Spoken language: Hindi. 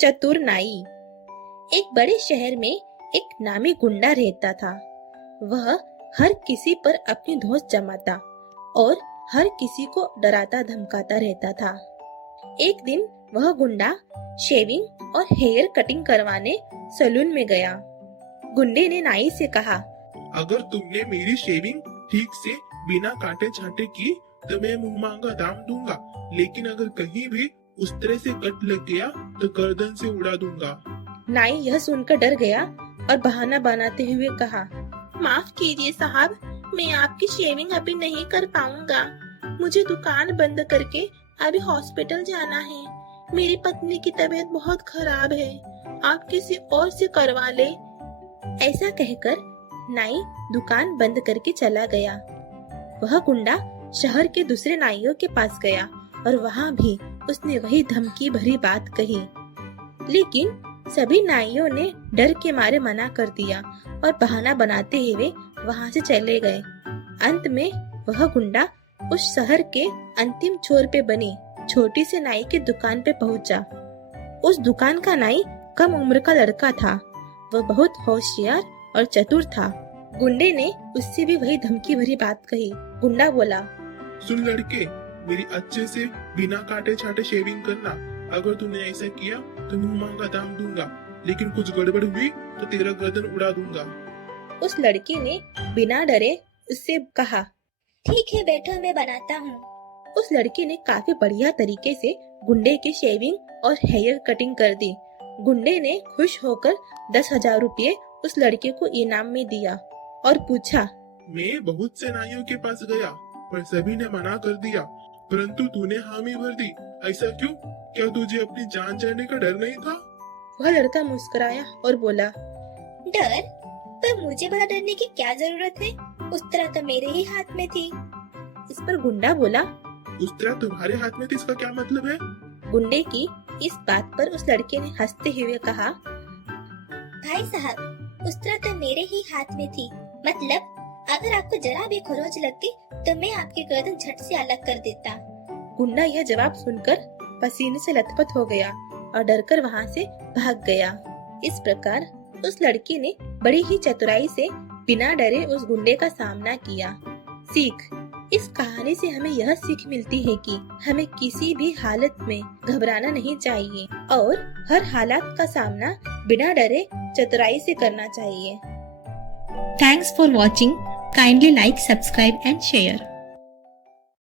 चतुर नाई। एक बड़े शहर में एक नामी गुंडा रहता था। वह हर किसी पर अपनी धौंस जमाता और हर किसी को डराता धमकाता रहता था। एक दिन वह गुंडा शेविंग और हेयर कटिंग करवाने सैलून में गया। गुंडे ने नाई से कहा, अगर तुमने मेरी शेविंग ठीक से बिना काटे छाटे की तो मैं मुंह मांगा दाम दूंगा, लेकिन अगर कहीं भी उस तरह से कट लग गया तो गर्दन से उड़ा दूंगा। नाई यह सुनकर डर गया और बहाना बनाते हुए कहा, माफ कीजिए साहब, मैं आपकी शेविंग अभी नहीं कर पाऊंगा। मुझे दुकान बंद करके अभी हॉस्पिटल जाना है। मेरी पत्नी की तबीयत बहुत खराब है, आप किसी और से करवा ले। ऐसा कहकर नाई दुकान बंद करके चला गया। वह गुंडा शहर के दूसरे नाइयों के पास गया और वहाँ भी उसने वही धमकी भरी बात कही, लेकिन सभी नाइयों ने डर के मारे मना कर दिया और बहाना बनाते हुए वहाँ से चले गए। अंत में वह गुंडा उस शहर के अंतिम छोर पे बनी छोटी सी नाई की दुकान पे पहुँचा। उस दुकान का नाई कम उम्र का लड़का था। वह बहुत होशियार और चतुर था। गुंडे ने उससे भी वही धमकी भरी बात कही। गुंडा बोला, सुन लड़के, मेरी अच्छे से बिना काटे छाटे शेविंग करना। अगर तूने ऐसा किया तो मुंह मांगा दाम दूंगा, लेकिन कुछ गड़बड़ हुई तो तेरा गर्दन उड़ा दूंगा। उस लड़के ने बिना डरे उससे कहा, ठीक है बैठो, मैं बनाता हूँ। उस लड़के ने काफी बढ़िया तरीके से गुंडे की शेविंग और हेयर कटिंग कर दी। गुंडे ने खुश होकर 10,000 रुपये उस लड़के को इनाम में दिया और पूछा, मैं बहुत से नाइयों के पास गया पर सभी ने मना कर दिया, परंतु तूने हामी भर दी। ऐसा क्यों? क्या तुझे अपनी जान जाने का डर नहीं था? वह लड़का मुस्कुराया और बोला, डर? पर मुझे बड़ा डरने की क्या जरूरत है? उस तरह तो मेरे ही हाथ में थी। इस पर गुंडा बोला, उस तरह तुम्हारे हाथ में थी, इसका क्या मतलब है? गुंडे की इस बात पर उस लड़के ने हंसते हुए कहा, भाई साहब, उस तरह तो मेरे ही हाथ में थी। मतलब अगर आपको जरा भी खरोच लगती तो मैं आपकी गर्दन झट से अलग कर देता। गुंडा यह जवाब सुनकर पसीने से लथपथ हो गया और डरकर वहाँ से भाग गया। इस प्रकार उस लड़के ने बड़ी ही चतुराई से बिना डरे उस गुंडे का सामना किया। सीख: इस कहानी से हमें यह सीख मिलती है कि हमें किसी भी हालत में घबराना नहीं चाहिए और हर हालात का सामना बिना डरे चतुराई से करना चाहिए। Thanks for watching. Kindly like, subscribe and share.